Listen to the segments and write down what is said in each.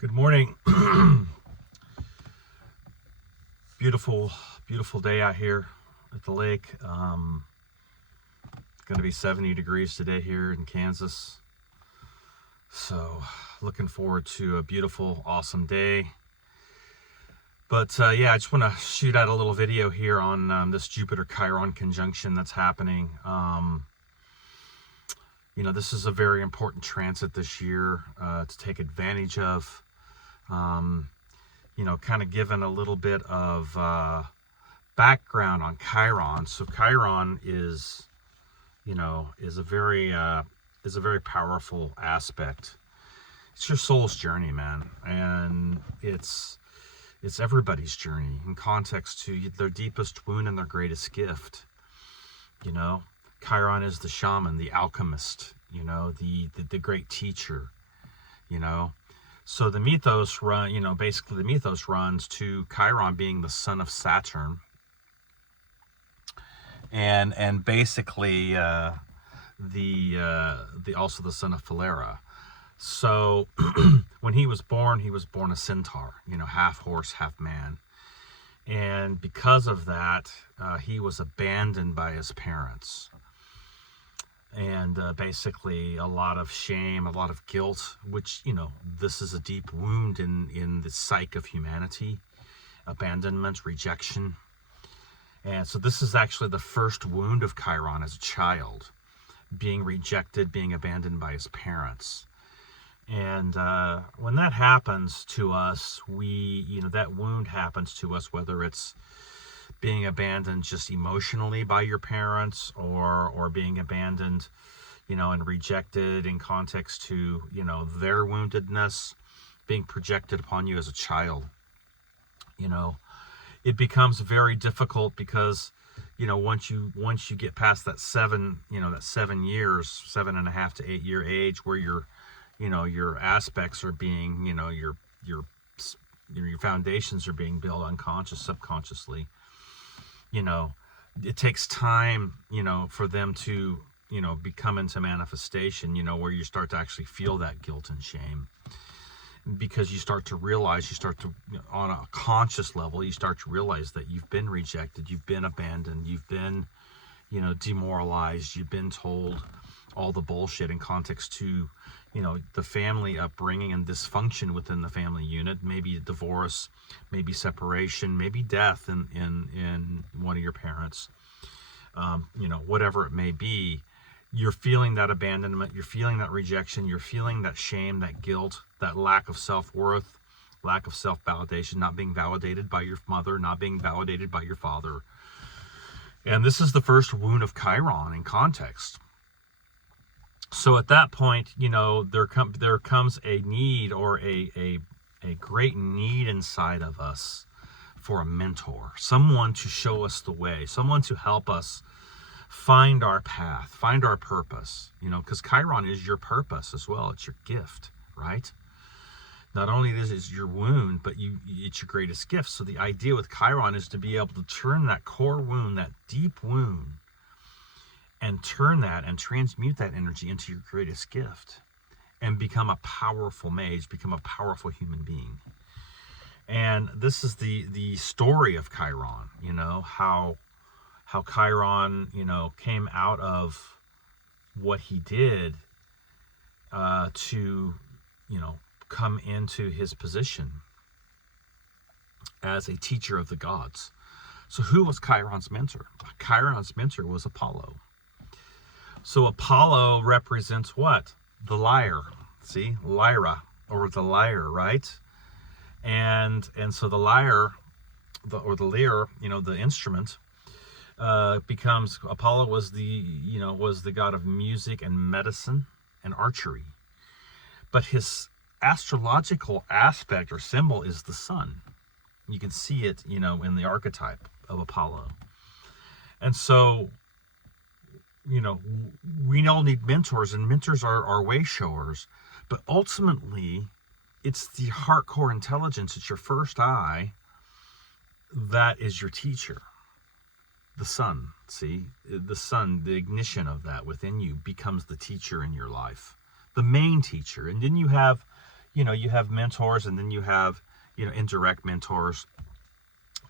Good morning. Beautiful, beautiful day out here at the lake. Going to be 70 degrees today here in Kansas. So looking forward to a beautiful, awesome day. But yeah, I just want to shoot out a little video here on this Jupiter-Chiron conjunction that's happening. This is a very important transit this year to take advantage of. Kind of given a little bit of background on Chiron. So Chiron is a very powerful aspect. It's your soul's journey, man, and it's everybody's journey in context to their deepest wound and their greatest gift. Chiron is the shaman, the alchemist, the great teacher, So the mythos basically the mythos runs to Chiron being the son of Saturn, and basically the also the son of Philaera. So when he was born a centaur, half horse, half man, and because of that, he was abandoned by his parents. And basically a lot of shame, a lot of guilt, which, this is a deep wound in the psyche of humanity, abandonment, rejection. And so this is actually the first wound of Chiron as a child, being rejected, being abandoned by his parents. And when that happens to us, that wound happens to us, whether it's being abandoned just emotionally by your parents, or being abandoned, and rejected in context to, their woundedness being projected upon you as a child. It becomes very difficult because, once you get past that 7 years, 7.5 to 8 year age, where your aspects are being, your foundations are being built subconsciously. It takes time, for them to, become into manifestation, where you start to actually feel that guilt and shame, because you start to realize, on a conscious level, you start to realize that you've been rejected, you've been abandoned, you've been, demoralized, you've been told all the bullshit in context to, the family upbringing and dysfunction within the family unit, maybe a divorce, maybe separation, maybe death in one of your parents, whatever it may be. You're feeling that abandonment, you're feeling that rejection, you're feeling that shame, that guilt, that lack of self-worth, lack of self-validation, not being validated by your mother, not being validated by your father. And this is the first wound of Chiron in context. So at that point, there comes a need, or a great need inside of us for a mentor, someone to show us the way, someone to help us find our path, find our purpose, because Chiron is your purpose as well. It's your gift, right? Not only is it your wound, but it's your greatest gift. So the idea with Chiron is to be able to turn that core wound, that deep wound, and turn that and transmute that energy into your greatest gift, and become a powerful mage, become a powerful human being. And this is the story of Chiron, how Chiron, came out of what he did to, come into his position as a teacher of the gods. So who was Chiron's mentor? Chiron's mentor was Apollo. So Apollo represents what? The lyre. See? Lyra, or the lyre, right? And so the lyre, the lyre, the instrument, becomes, Apollo was the god of music and medicine and archery. But his astrological aspect or symbol is the sun. You can see it, in the archetype of Apollo. And so, we all need mentors, and mentors are way showers. But ultimately, it's the heart core intelligence, it's your first eye, that is your teacher. The sun, see? The sun, the ignition of that within you becomes the teacher in your life, the main teacher. And then you have, you have mentors, and then you have, indirect mentors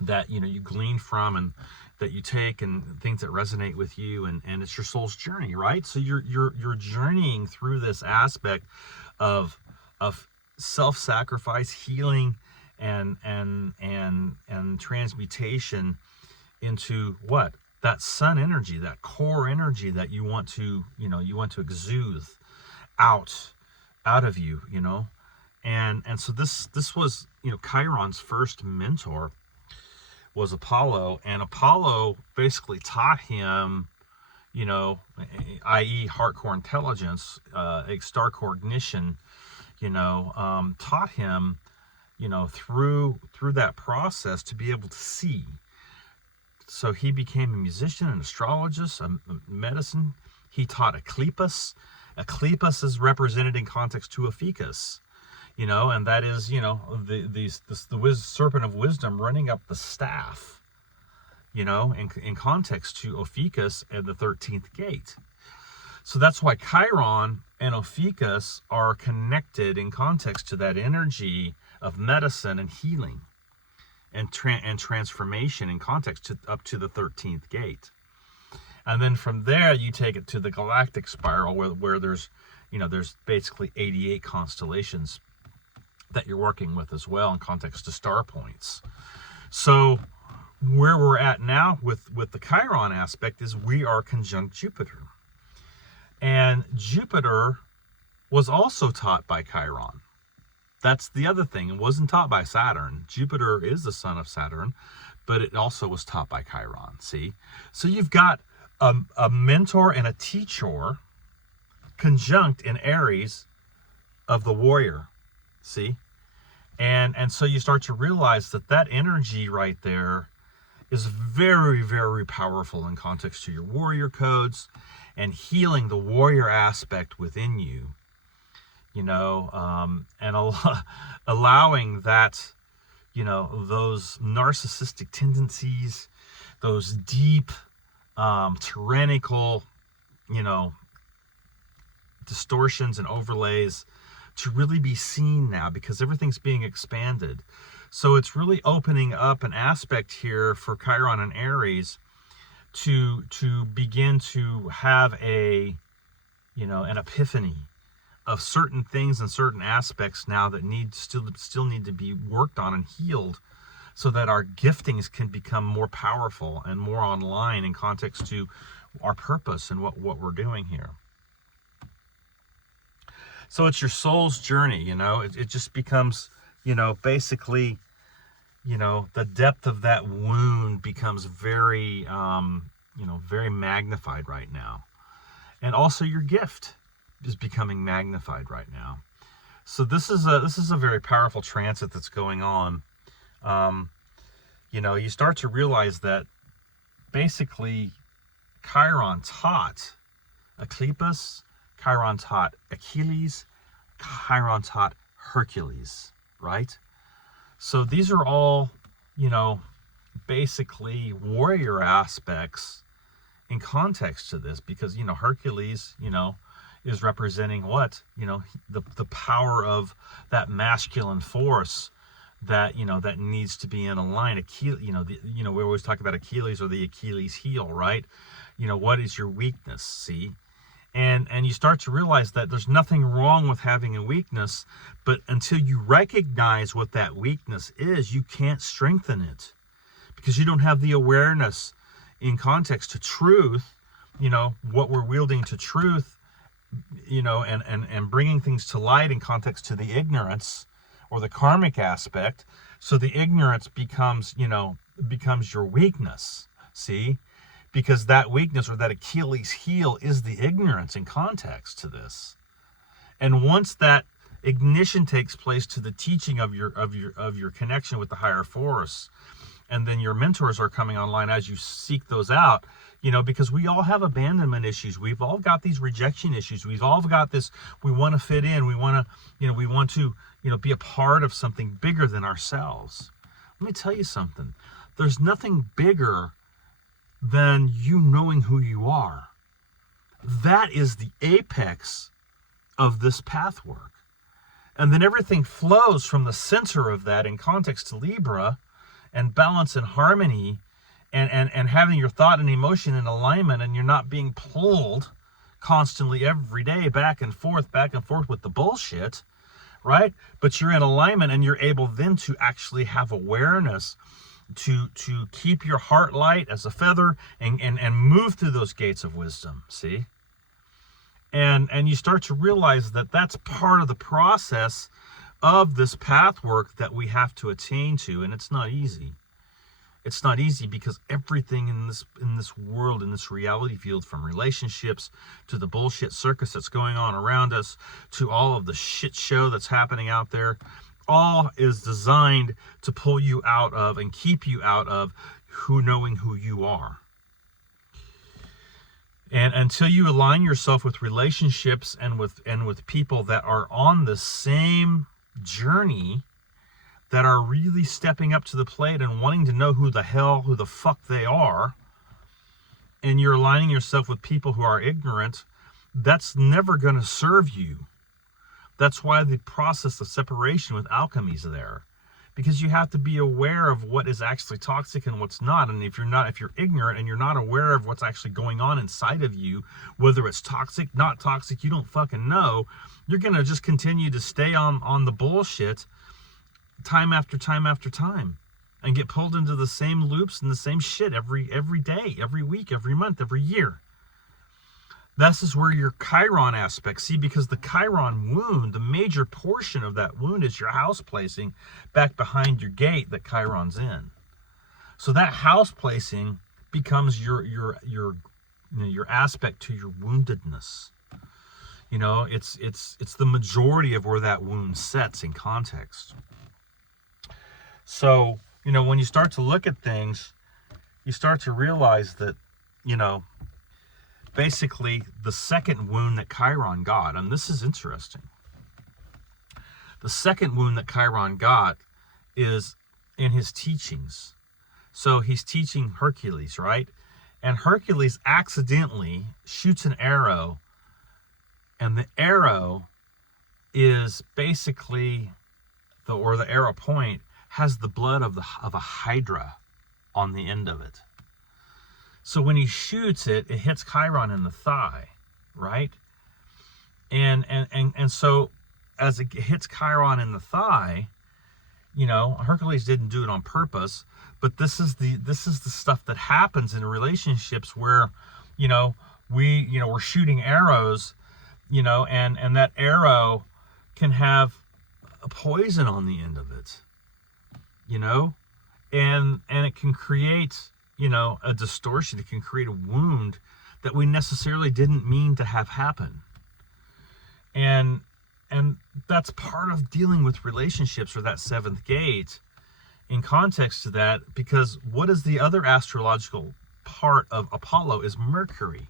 that, you glean from, and that you take, and things that resonate with you, and it's your soul's journey, right? So you're journeying through this aspect of self-sacrifice, healing, and transmutation into what? That sun energy, that core energy that you want to exude out of you, and so this was, Chiron's first mentor was Apollo, and Apollo basically taught him, i.e. heart core intelligence, star core ignition, taught him, through that process to be able to see. So he became a musician, an astrologist, a medicine. He taught Asclepius. Asclepius is represented in context to Ophiuchus, and that is, the serpent of wisdom running up the staff, in context to Ophiuchus and the 13th gate. So that's why Chiron and Ophiuchus are connected in context to that energy of medicine and healing and transformation in context up to the 13th gate. And then from there, you take it to the galactic spiral where there's basically 88 constellations that you're working with as well in context to star points. So where we're at now with the Chiron aspect is we are conjunct Jupiter. And Jupiter was also taught by Chiron. That's the other thing. It wasn't taught by Saturn. Jupiter is the son of Saturn, but it also was taught by Chiron, see? So you've got a mentor and a teacher conjunct in Aries of the warrior, see? And so you start to realize that energy right there is very, very powerful in context to your warrior codes and healing the warrior aspect within you, and allowing that, those narcissistic tendencies, those deep, tyrannical, distortions and overlays to really be seen now, because everything's being expanded. So it's really opening up an aspect here for Chiron and Aries to begin to have an epiphany of certain things and certain aspects now that still need to be worked on and healed, so that our giftings can become more powerful and more online in context to our purpose and what we're doing here. So it's your soul's journey, it just becomes, basically, the depth of that wound becomes very, very magnified right now. And also your gift is becoming magnified right now. So this is a very powerful transit that's going on. You start to realize that basically Chiron taught Asclepius, Chiron taught Achilles, Chiron taught Hercules, right? So these are all, basically warrior aspects in context to this, because, Hercules, is representing what? The power of that masculine force that, that needs to be in a line. Achilles, we always talk about Achilles or the Achilles heel, right? What is your weakness, see? And you start to realize that there's nothing wrong with having a weakness, but until you recognize what that weakness is, you can't strengthen it, because you don't have the awareness in context to truth, what we're wielding to truth, and bringing things to light in context to the ignorance or the karmic aspect. So the ignorance becomes your weakness, see? Because that weakness, or that Achilles heel, is the ignorance in context to this. And once that ignition takes place to the teaching of your connection with the higher force, and then your mentors are coming online as you seek those out, because we all have abandonment issues. We've all got these rejection issues. We've all got this, we want to fit in. We want to, be a part of something bigger than ourselves. Let me tell you something. There's nothing bigger than you knowing who you are. That is the apex of this path work. And then everything flows from the center of that in context to Libra, and balance and harmony, and having your thought and emotion in alignment, and you're not being pulled constantly every day back and forth with the bullshit, right? But you're in alignment, and you're able then to actually have awareness to keep your heart light as a feather, and move through those gates of wisdom, see? And you start to realize that that's part of the process of this path work that we have to attain to, and it's not easy. It's not easy because everything in this world, in this reality field, from relationships to the bullshit circus that's going on around us, to all of the shit show that's happening out there, all is designed to pull you out of and keep you out of knowing who you are. And until you align yourself with relationships and with people that are on the same journey, that are really stepping up to the plate and wanting to know who the fuck they are, and you're aligning yourself with people who are ignorant, that's never going to serve you. That's why the process of separation with alchemy is there. Because you have to be aware of what is actually toxic and what's not. And if you're ignorant and you're not aware of what's actually going on inside of you, whether it's toxic, not toxic, you don't fucking know, you're going to just continue to stay on the bullshit time after time after time, and get pulled into the same loops and the same shit every day, every week, every month, every year. This is where your Chiron aspect, see, because the Chiron wound, the major portion of that wound is your house placing back behind your gate that Chiron's in. So that house placing becomes your aspect to your woundedness. You know, it's the majority of where that wound sets in context. So, you know, when you start to look at things, you start to realize that, you know, basically the second wound that Chiron got, and this is interesting, the second wound that Chiron got is in his teachings. So he's teaching Hercules, right? And Hercules accidentally shoots an arrow, and the arrow is basically, the arrow point has the blood of a hydra on the end of it. So when he shoots it, it hits Chiron in the thigh, right? And so as it hits Chiron in the thigh, you know, Hercules didn't do it on purpose, but this is the stuff that happens in relationships where, you know, we're shooting arrows, you know, and that arrow can have a poison on the end of it, you know, and it can create, you know, a distortion. It can create a wound that we necessarily didn't mean to have happen. And that's part of dealing with relationships, or that seventh gate, in context to that, because what is the other astrological part of Apollo is Mercury.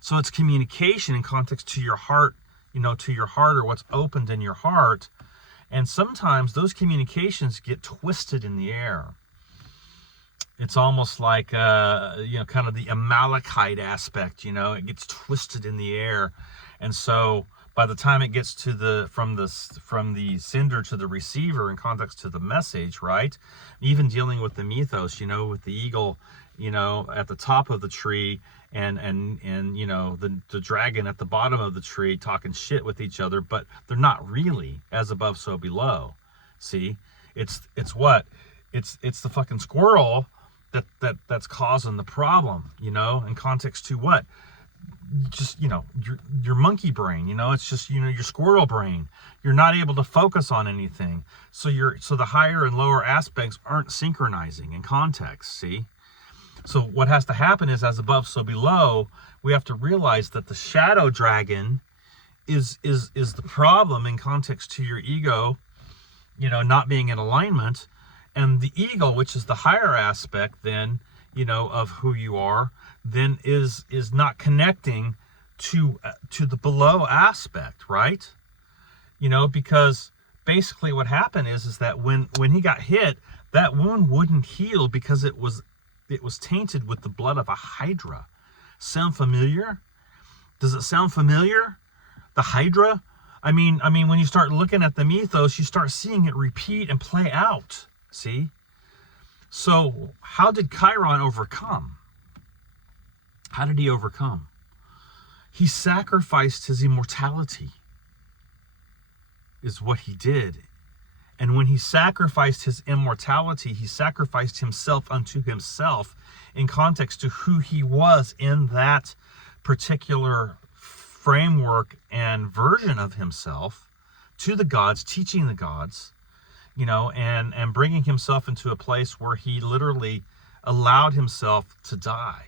So it's communication in context to your heart, you know, to your heart, or what's opened in your heart. And sometimes those communications get twisted in the air. It's almost like, you know, kind of the Amalekite aspect, you know, it gets twisted in the air. And so by the time it gets to from the sender to the receiver in context to the message, right? Even dealing with the mythos, you know, with the eagle, you know, at the top of the tree, and you know, the dragon at the bottom of the tree talking shit with each other, but they're not really, as above so below. See, it's what? It's the fucking squirrel that's causing the problem, you know, in context to what? Just, you know, your monkey brain, you know, it's just, you know, your squirrel brain. You're not able to focus on anything. So the higher and lower aspects aren't synchronizing in context, see? So what has to happen is, as above so below, we have to realize that the shadow dragon is the problem in context to your ego, you know, not being in alignment. And the eagle, which is the higher aspect then, you know, of who you are, then is not connecting to the below aspect, right? You know, because basically what happened is that when he got hit, that wound wouldn't heal because it was tainted with the blood of a hydra. Sound familiar? Does it sound familiar? The hydra? when you start looking at the mythos, you start seeing it repeat and play out. See? So how did Chiron overcome? How did he overcome? He sacrificed his immortality, is what he did. And when he sacrificed his immortality, he sacrificed himself unto himself in context to who he was in that particular framework and version of himself to the gods, teaching the gods, and bringing himself into a place where he literally allowed himself to die.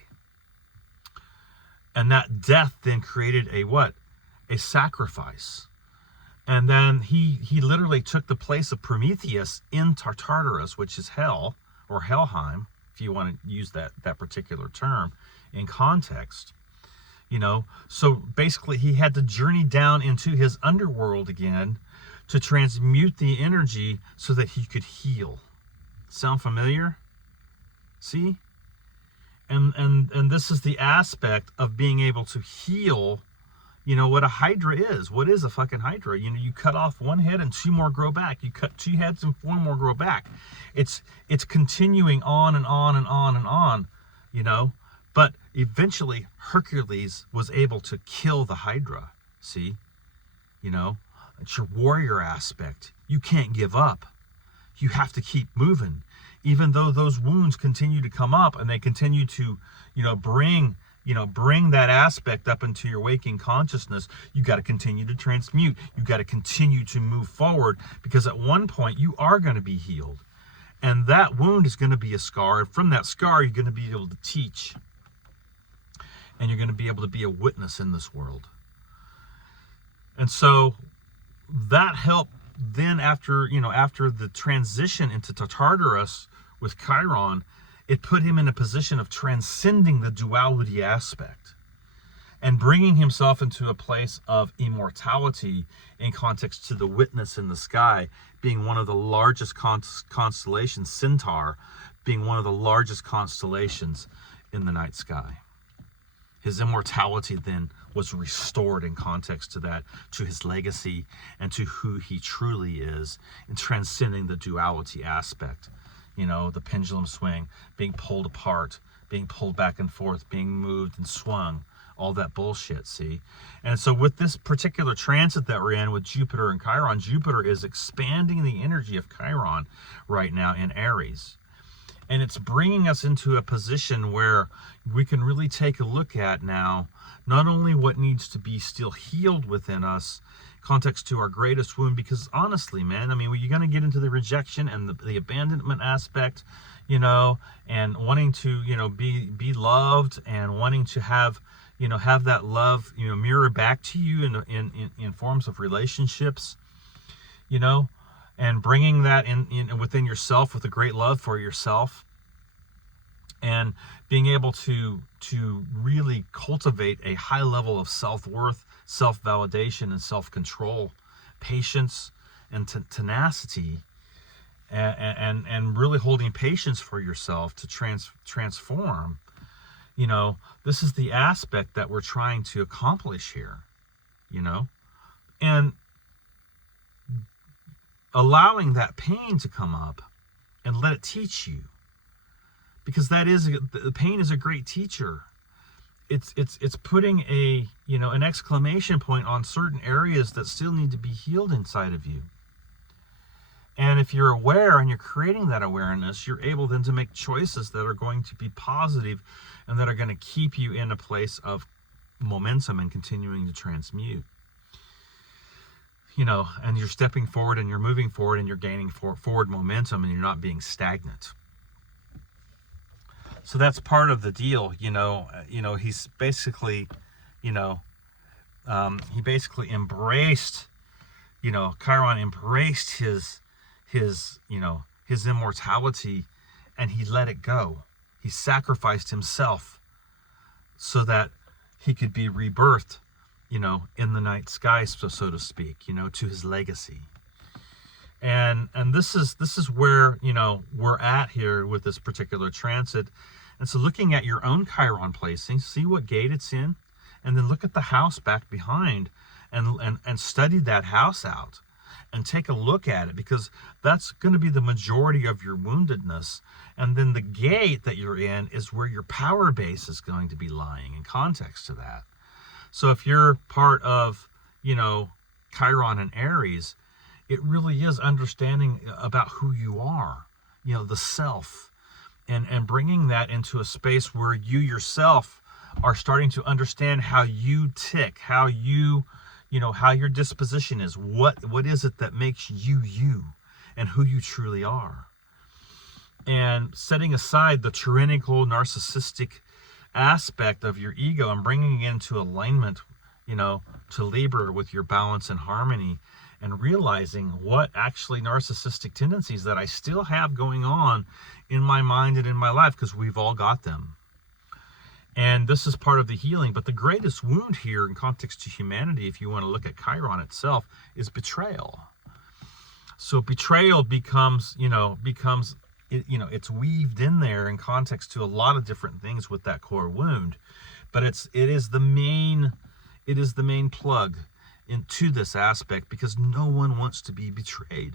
And that death then created a sacrifice. And then he literally took the place of Prometheus in Tartarus, which is hell, or Helheim, if you want to use that particular term in context. So basically he had to journey down into his underworld again to transmute the energy so that he could heal. Sound familiar? See? And this is the aspect of being able to heal, what a hydra is. What is a fucking hydra? You cut off one head and two more grow back. You cut two heads and four more grow back. It's continuing on and on and on and on, But eventually Hercules was able to kill the hydra. See? It's your warrior aspect. You can't give up. You have to keep moving. Even though those wounds continue to come up and they continue to, bring that aspect up into your waking consciousness, you got to continue to transmute. You got to continue to move forward, because at one point you are going to be healed. And that wound is going to be a scar. And from that scar, you're going to be able to teach. And you're going to be able to be a witness in this world. And so that helped then after the transition into Tartarus with Chiron, it put him in a position of transcending the duality aspect and bringing himself into a place of immortality in context to the witness in the sky, being one of the largest constellations, Centaur, being one of the largest constellations in the night sky. His immortality then was restored in context to that, to his legacy and to who he truly is, in transcending the duality aspect. The pendulum swing, being pulled apart, being pulled back and forth, being moved and swung, all that bullshit, see? And so with this particular transit that we're in with Jupiter and Chiron, Jupiter is expanding the energy of Chiron right now in Aries. And it's bringing us into a position where we can really take a look at now, not only what needs to be still healed within us, context to our greatest wound, because honestly, man, when you're going to get into the rejection and the abandonment aspect, and wanting to, be loved and wanting to have that love, mirror back to you in forms of relationships, and bringing that in within yourself with a great love for yourself, and being able to really cultivate a high level of self-worth, self-validation, and self-control, patience, and tenacity, and really holding patience for yourself to transform. This is the aspect that we're trying to accomplish here, and allowing that pain to come up and let it teach you, because the pain is a great teacher. It's putting an exclamation point on certain areas that still need to be healed inside of you. And if you're aware and you're creating that awareness, you're able then to make choices that are going to be positive and that are going to keep you in a place of momentum and continuing to transmute. And you're stepping forward and you're moving forward and you're gaining forward momentum, and you're not being stagnant. So that's part of the deal. He's basically, he basically embraced, Chiron embraced his immortality, and he let it go. He sacrificed himself so that he could be rebirthed, in the night sky, so to speak, to his legacy. And this is where, we're at here with this particular transit. And so looking at your own Chiron placing, see what gate it's in, and then look at the house back behind and study that house out and take a look at it, because that's going to be the majority of your woundedness. And then the gate that you're in is where your power base is going to be lying in context to that. So if you're part of, Chiron and Aries, it really is understanding about who you are, the self, and bringing that into a space where you yourself are starting to understand how you tick, how how your disposition is, what is it that makes you you, and who you truly are. And setting aside the tyrannical, narcissistic aspect of your ego and bringing it into alignment, to Libra with your balance and harmony, and realizing what actually narcissistic tendencies that I still have going on in my mind and in my life, because we've all got them. And this is part of the healing. But the greatest wound here in context to humanity, if you want to look at Chiron itself, is betrayal. So betrayal becomes it's weaved in there in context to a lot of different things with that core wound. But it is the main plug into this aspect, because no one wants to be betrayed.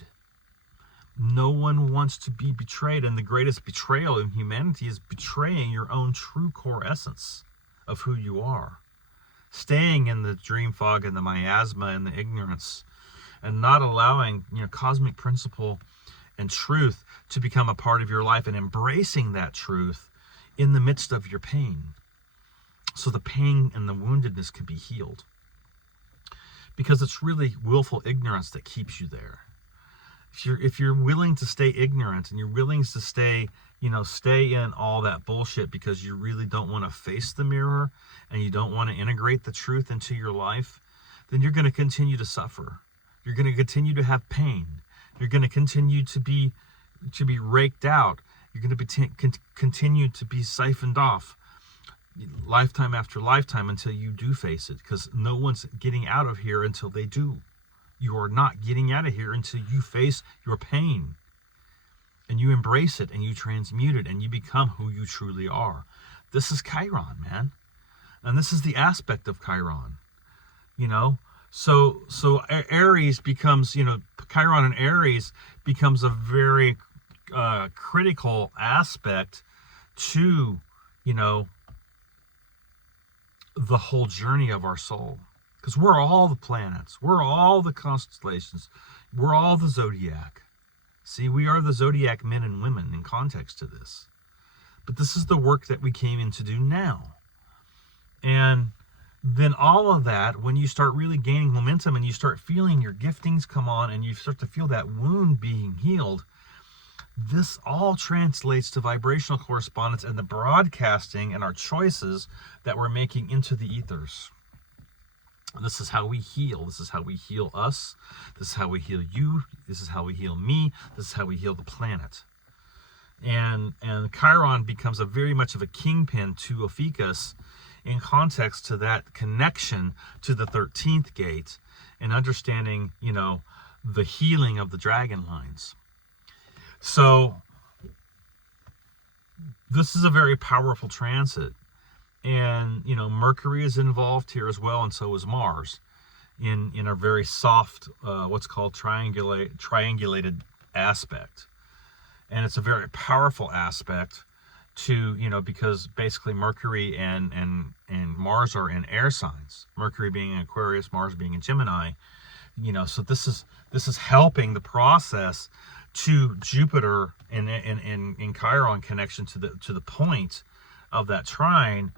No one wants to be betrayed, and the greatest betrayal in humanity is betraying your own true core essence of who you are. Staying in the dream fog and the miasma and the ignorance, and not allowing cosmic principle and truth to become a part of your life, and embracing that truth in the midst of your pain, so the pain and the woundedness can be healed. Because it's really willful ignorance that keeps you there. If you're willing to stay ignorant, and you're willing to stay in all that bullshit because you really don't want to face the mirror, and you don't want to integrate the truth into your life, then you're going to continue to suffer. You're going to continue to have pain. You're going to continue to be raked out. You're going to continue to be siphoned off lifetime after lifetime until you do face it, because no one's getting out of here until they do. You are not getting out of here until you face your pain, and you embrace it, and you transmute it, and you become who you truly are. This is Chiron, man. And this is the aspect of Chiron. So Aries becomes, Chiron and Aries becomes a very critical aspect to, the whole journey of our soul. Because we're all the planets. We're all the constellations. We're all the zodiac. See, we are the zodiac men and women in context to this. But this is the work that we came in to do now. And then all of that, when you start really gaining momentum and you start feeling your giftings come on, and you start to feel that wound being healed, this all translates to vibrational correspondence and the broadcasting and our choices that we're making into the ethers. This is how we heal. This is how we heal us. This is how we heal you. This is how we heal me. This is how we heal the planet. And Chiron becomes a very much of a kingpin to Ophiuchus in context to that connection to the 13th gate, and understanding, the healing of the dragon lines. So this is a very powerful transit. And, Mercury is involved here as well, and so is Mars in a very soft, what's called triangulated aspect. And it's a very powerful aspect to, because basically Mercury and Mars are in air signs. Mercury being in Aquarius, Mars being in Gemini. So this is helping the process to Jupiter in Chiron connection to the point of that trine,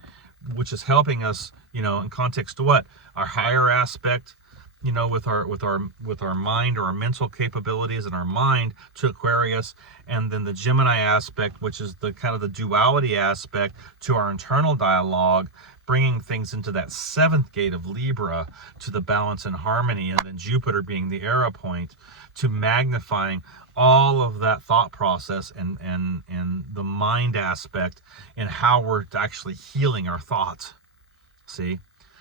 which is helping us, in context to what? Our higher aspect, with our mind or our mental capabilities and our mind to Aquarius, and then the Gemini aspect, which is the kind of the duality aspect to our internal dialogue, bringing things into that 7th gate of Libra to the balance and harmony, and then Jupiter being the arrow point to magnifying all of that thought process and the mind aspect, and how we're actually healing our thoughts. See?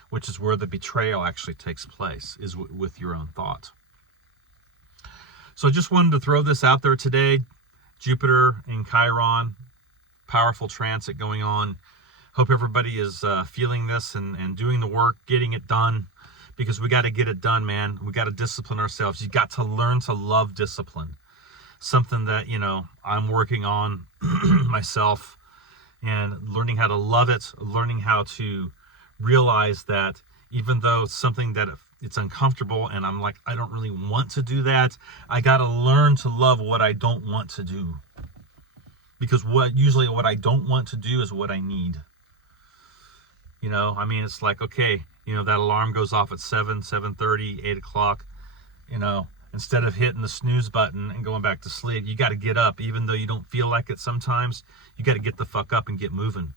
Which is where the betrayal actually takes place, is with your own thought. So I just wanted to throw this out there today. Jupiter in Chiron, powerful transit going on. Hope everybody is feeling this and doing the work, getting it done, because we got to get it done, man. We got to discipline ourselves. You got to learn to love discipline. Something that, I'm working on myself, and learning how to love it, learning how to realize that even though it's something that it's uncomfortable and I'm like, I don't really want to do that, I got to learn to love what I don't want to do. Because usually what I don't want to do is what I need. It's like, okay, that alarm goes off at 7:30, 8 o'clock, instead of hitting the snooze button and going back to sleep, you got to get up. Even though you don't feel like it sometimes, you got to get the fuck up and get moving.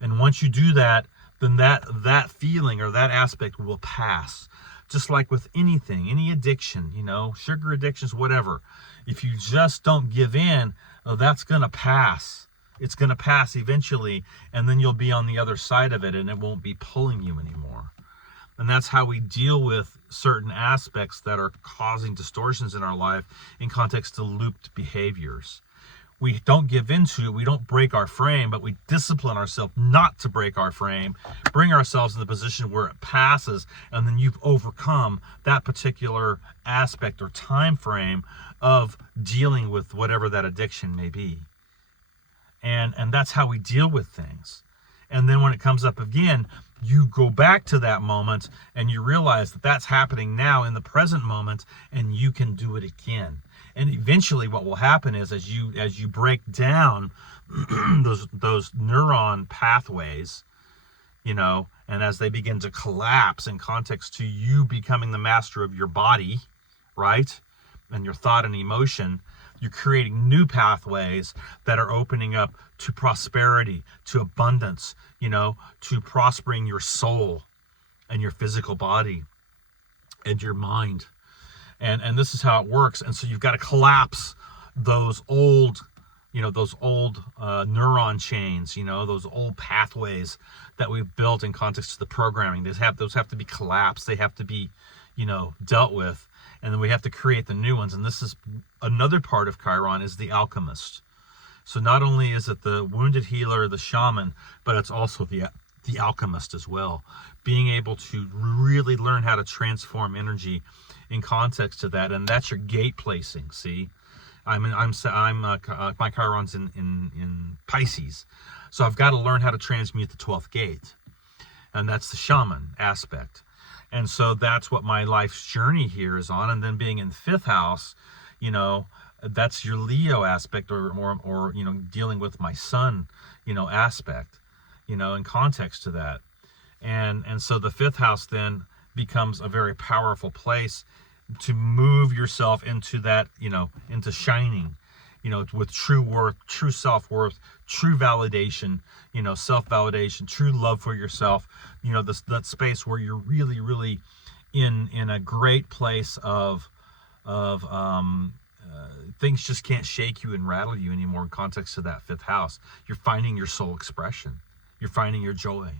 And once you do that, then that feeling or that aspect will pass. Just like with anything, any addiction, sugar addictions, whatever. If you just don't give in, that's going to pass. It's going to pass eventually, and then you'll be on the other side of it, and it won't be pulling you anymore. And that's how we deal with certain aspects that are causing distortions in our life in context to looped behaviors. We don't give into it, we don't break our frame, but we discipline ourselves not to break our frame, bring ourselves in the position where it passes, and then you've overcome that particular aspect or time frame of dealing with whatever that addiction may be. And that's how we deal with things. And then when it comes up again, you go back to that moment and you realize that that's happening now in the present moment, and you can do it again. And eventually what will happen is as you break down those neuron pathways, and as they begin to collapse in context to you becoming the master of your body, right? And your thought and emotion, you're creating new pathways that are opening up to prosperity, to abundance, to prospering your soul and your physical body and your mind. And this is how it works. And so you've got to collapse those old neuron chains, those old pathways that we've built in context to the programming. Those have to be collapsed. They have to be, dealt with. And then we have to create the new ones. And this is another part of Chiron, is the alchemist. So not only is it the wounded healer, the shaman, but it's also the alchemist as well. Being able to really learn how to transform energy in context to that. And that's your gate placing. See, my Chiron's in Pisces. So I've got to learn how to transmute the 12th gate. And that's the shaman aspect. And so that's what my life's journey here is on. And then being in 5th house, that's your Leo aspect, or dealing with my sun, aspect, in context to that. And so the 5th house then becomes a very powerful place to move yourself into that, into shining, with true worth, true self-worth, true validation, self-validation, true love for yourself, that space where you're really, really in a great place of things just can't shake you and rattle you anymore in context to that 5th house. You're finding your soul expression. You're finding your joy,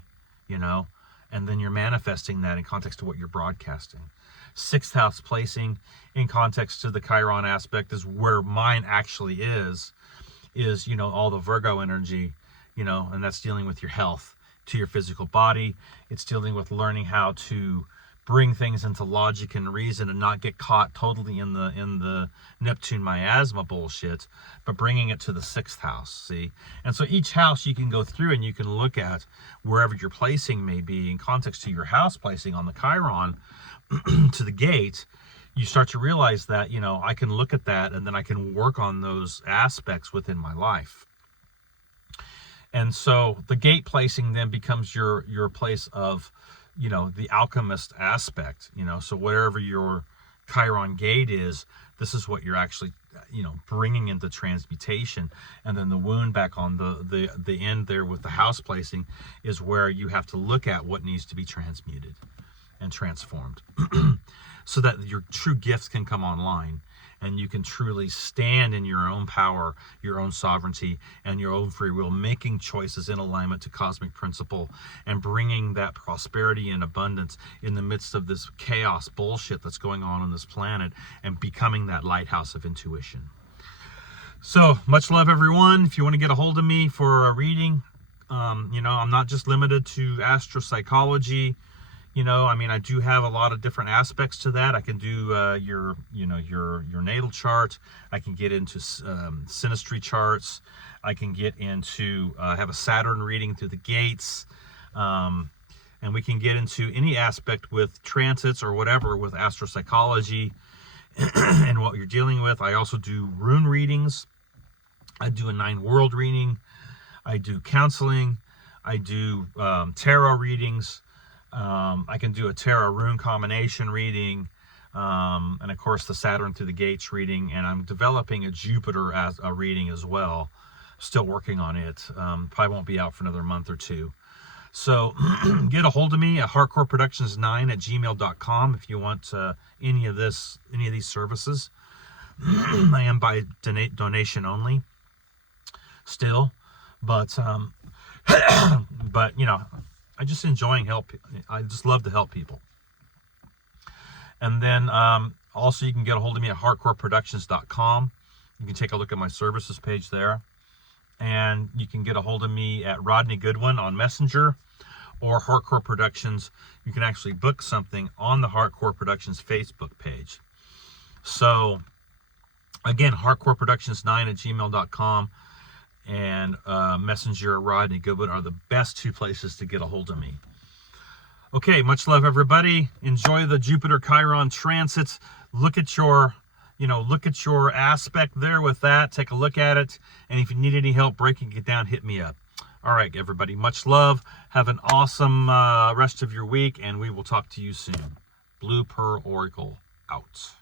and then you're manifesting that in context to what you're broadcasting. 6th house placing in context to the Chiron aspect is where mine actually is all the Virgo energy, and that's dealing with your health, to your physical body. It's dealing with learning how to bring things into logic and reason and not get caught totally in the Neptune miasma bullshit, but bringing it to the 6th house, see? And so each house you can go through and you can look at wherever your placing may be in context to your house placing on the Chiron to the gate. You start to realize that, I can look at that and then I can work on those aspects within my life. And so the gate placing then becomes your place of, the alchemist aspect, so wherever your Chiron gate is, this is what you're actually, bringing into transmutation. And then the wound back on the end there with the house placing is where you have to look at what needs to be transmuted and transformed so that your true gifts can come online and you can truly stand in your own power, your own sovereignty, and your own free will, making choices in alignment to cosmic principle and bringing that prosperity and abundance in the midst of this chaos bullshit that's going on this planet, and becoming that lighthouse of intuition. So much love, everyone. If you want to get a hold of me for a reading, I'm not just limited to astropsychology. You know, I mean, I do have a lot of different aspects to that. I can do your natal chart. I can get into synastry charts. I can get into have a Saturn reading through the gates, and we can get into any aspect with transits or whatever with astropsychology and what you're dealing with. I also do rune readings. I do a 9-world reading. I do counseling. I do tarot readings. I can do a tarot rune combination reading, and of course the Saturn through the gates reading, and I'm developing a Jupiter as a reading as well. Still working on it. Probably won't be out for another month or two. So get a hold of me at hardcoreproductions9@gmail.com if you want any of these services. I am by donation only still, but but you know, I just I just love to help people. And then also you can get a hold of me at hardcoreproductions.com. You can take a look at my services page there. And you can get a hold of me at Rodney Goodwin on Messenger or Hardcore Productions. You can actually book something on the Hardcore Productions Facebook page. So again, hardcoreproductions9@gmail.com and Messenger Rodney Goodwin are the best two places to get a hold of me. Okay, much love, everybody. Enjoy the Jupiter Chiron transits. Look at your aspect there with that. Take a look at it. And if you need any help breaking it down, hit me up. All right, everybody, much love. Have an awesome rest of your week, and we will talk to you soon. Blue Pearl Oracle out.